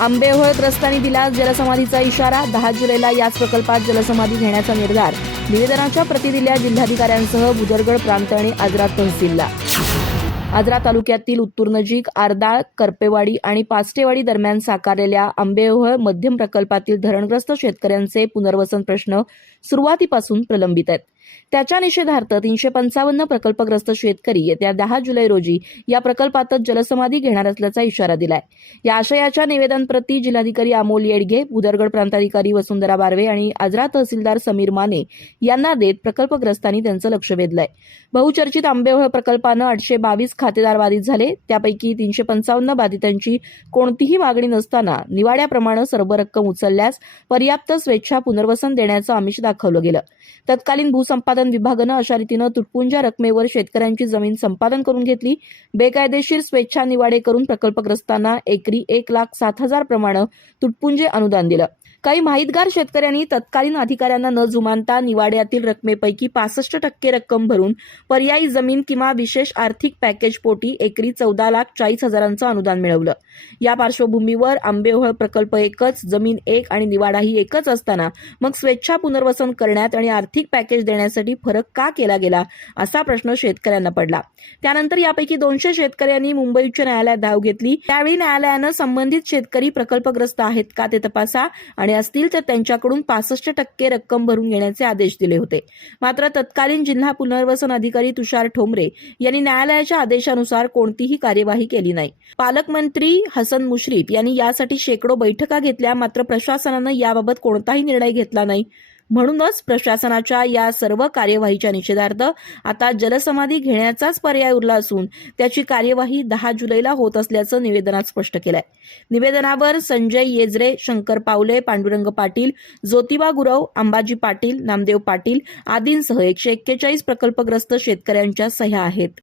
आंबेहोळ ग्रस्तांनी दिला जलसमाधीचा इशारा दहा जुलैला याच प्रकल्पात जलसमाधी घेण्याचा निर्धार. निवेदनाच्या प्रतिदिल्या जिल्हाधिकाऱ्यांसह भुजरगड प्रांत आणि आजरा तहसीलला. आजरा तालुक्यातील उत्तूर नजीक आरदाळ करपेवाडी आणि पास्टेवाडी दरम्यान साकारलेल्या आंबेओहळ मध्यम प्रकल्पातील धरणग्रस्त शेतकऱ्यांचे पुनर्वसन प्रश्न सुरुवातीपासून प्रलंबित आहेत. त्याच्या निषेधार्थ तीनशे पंचावन्न प्रकल्पग्रस्त शेतकरी येत्या दहा जुलै रोजी या प्रकल्पातच जलसमाधी घेणार असल्याचा इशारा दिलाय. या आशयाच्या निवेदनप्रती जिल्हाधिकारी अमोल येडगे उदरगड प्रांताधिकारी वसुंधरा बारवे आणि आजरा तहसीलदार समीर माने यांना देत प्रकल्पग्रस्तांनी त्यांचं लक्ष वेधलंय. बहुचर्चित आंबेहोळ प्रकल्पानं आठशे बावीस खातेदार बाधित झाले. त्यापैकी तीनशे पंचावन्न बाधितांची कोणतीही मागणी नसताना निवाड्याप्रमाणे सर्व रक्कम उचलल्यास पर्याप्त स्वेच्छा पुनर्वसन देण्याचं आमिष दाखवलं गेलं. तत्कालीन भूस भूसंपादन विभागानं अशा रीतीनं तुटपुंजा रकमेवर शेतकऱ्यांची जमीन संपादन करून घेतली. बेकायदेशीर स्वेच्छा निवाडे करून प्रकल्पग्रस्तांना एकरी एक लाख सात हजार प्रमाणे तुटपुंजे अनुदान दिलं. काही माहितगार शेतकऱ्यांनी तत्कालीन अधिकाऱ्यांना न जुमानता निवाड्यातील रकमेपैकी पासष्ट टक्के रक्कम भरून पर्यायी जमीन किंवा विशेष आर्थिक पॅकेज पोटी एकरी चौदा लाख चाळीस हजारांचं अनुदान मिळवलं. या पार्श्वभूमीवर आंबेओहळ प्रकल्प एकच जमीन एक आणि निवाडा ही एकच असताना मग स्वेच्छा पुनर्वसन करण्यात आणि आर्थिक पॅकेज देण्यासाठी फरक का केला गेला असा प्रश्न शेतकऱ्यांना पडला. त्यानंतर यापैकी दोनशे शेतकऱ्यांनी मुंबई उच्च न्यायालयात धाव घेतली. त्यावेळी न्यायालयानं संबंधित शेतकरी प्रकल्पग्रस्त आहेत का ते तपासा आणि आणि असतील तर त्यांच्याकडून पासष्ट टक्के रक्कम भरून घेण्याचे आदेश दिले होते. मात्र तत्कालीन जिल्हा पुनर्वसन अधिकारी तुषार ठोंबरे यांनी न्यायालयाच्या आदेशानुसार कोणतीही कार्यवाही केली नाही. पालकमंत्री हसन मुश्रीफ यांनी यासाठी शेकडो बैठका घेतल्या मात्र प्रशासनानं याबाबत कोणताही निर्णय घेतला नाही. म्हणूनच प्रशासनाच्या या सर्व कार्यवाहीच्या निषेधार्थ आता जलसमाधी घेण्याचाच पर्याय उरला असून त्याची कार्यवाही दहा जुलैला होत असल्याचं निवेदनात स्पष्ट केलंय. निवेदनावर संजय येजरे शंकर पावले पांडुरंग पाटील ज्योतिबा गुरव अंबाजी पाटील नामदेव पाटील आदींसह एकशे एक्केचाळीस प्रकल्पग्रस्त शेतकऱ्यांच्या सह्या आहेत.